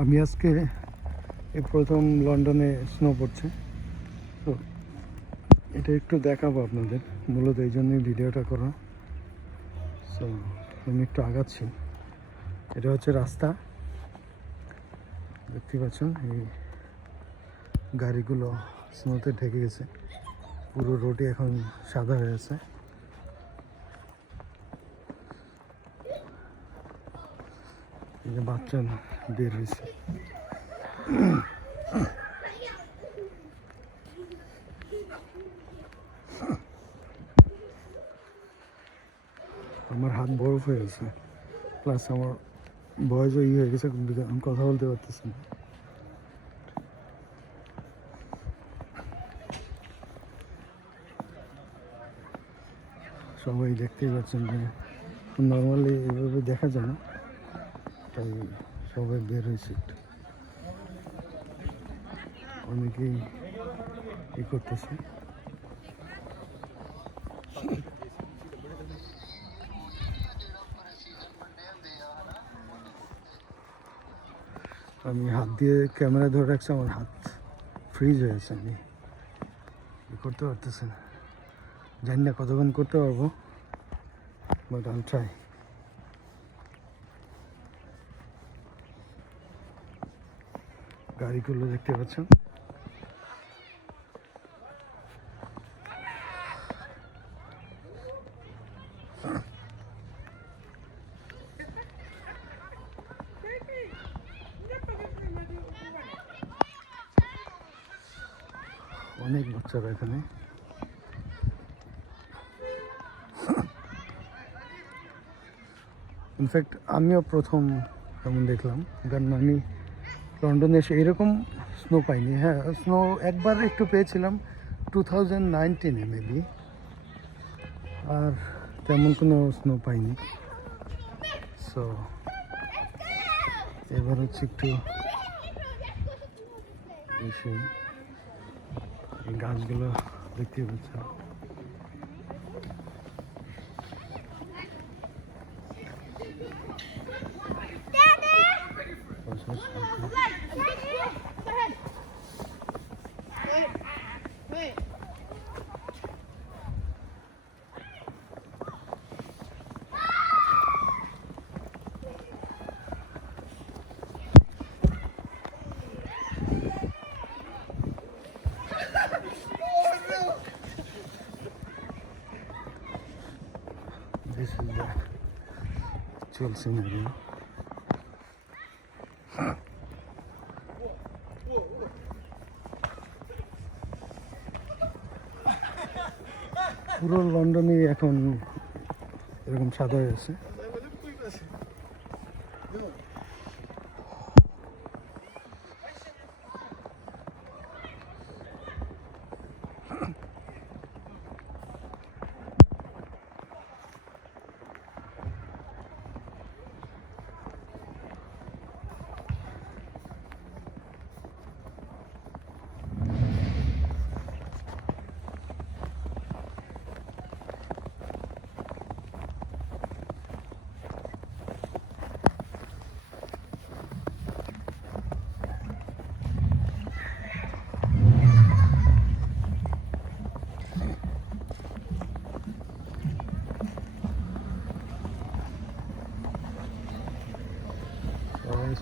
আমি আজকে এই প্রথম লন্ডনে স্নো পড়ছে, তো এটা একটু দেখাবো আপনাদের, মূলত এই জন্যই ভিডিওটা করা। সো আমি একটু আগাচ্ছি, এটা হচ্ছে রাস্তা, দেখতে পাচ্ছেন এই গাড়িগুলো স্নোতে ঢেকে গেছে, পুরো রোডই এখন সাদা হয়ে আছে। এই যে বাচ্চা বের হয়েছে, আমার হাত বরফ হয়ে গেছে, প্লাস আমার বয়সও হয়ে গেছে, আমি কথা বলতে পারতেছি না। সবাই দেখতেই পাচ্ছেন যে নর্মালি এভাবে দেখা যায় না, তাই সবাই বের হয়েছে একটু, অনেকেই ই করতেছে। আমি হাত দিয়ে ক্যামেরা ধরে রাখছি, আমার হাত ফ্রিজ হয়ে গেছে, আমি করতে পারতেছি না, জানি না কতক্ষণ করতে পারবো, বাট আই ট্রাই। গাড়িগুলো দেখতে পাচ্ছেন, অনেক বাচ্চারা এখানে। ইনফ্যাক্ট আমিও প্রথম তেমন দেখলাম, কারণ আমি লন্ডনে এসে এরকম স্নো পাইনি। হ্যাঁ, স্নো একবার একটু পেয়েছিলাম 2019-এ মেবি, আর তেমন কোনো স্নো পাইনি। সো এবার হচ্ছে একটু বেশি, এই গাছগুলো দেখতে পাচ্ছি। This is the actual scenario. পুরো লন্ডনে এখন এরকম সাদা হয়ে আছে।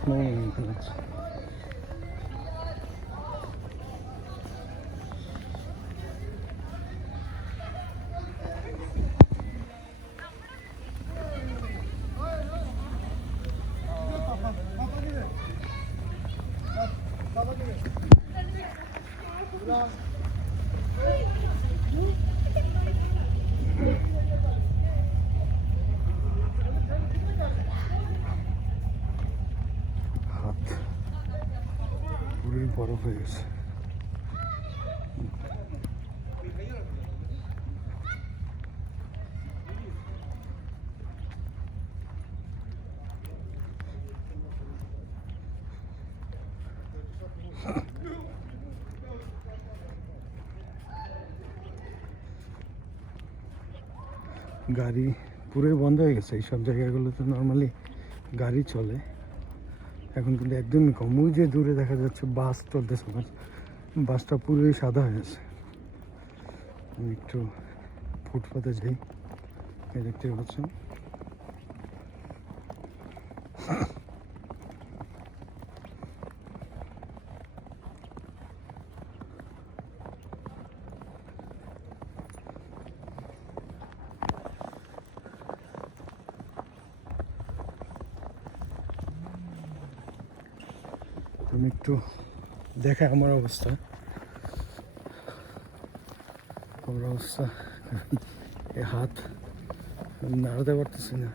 Small maintenance. বরফ হয়ে গেছে। গাড়ি পুরোই বন্ধ হয়ে গেছে, এইসব জায়গাগুলোতে নর্মালি গাড়ি চলে, এখন কিন্তু একদমই কম। ওই যে দূরে দেখা যাচ্ছে বাস চলতেছে, বাসটা পুরোই সাদা হয়ে গেছে। আমি একটু ফুটপাতে যাই, এই দেখতে পাচ্ছেন। আমি একটু দেখাই আমার অবস্থা, হাত নাড়াতে পারতেছি না।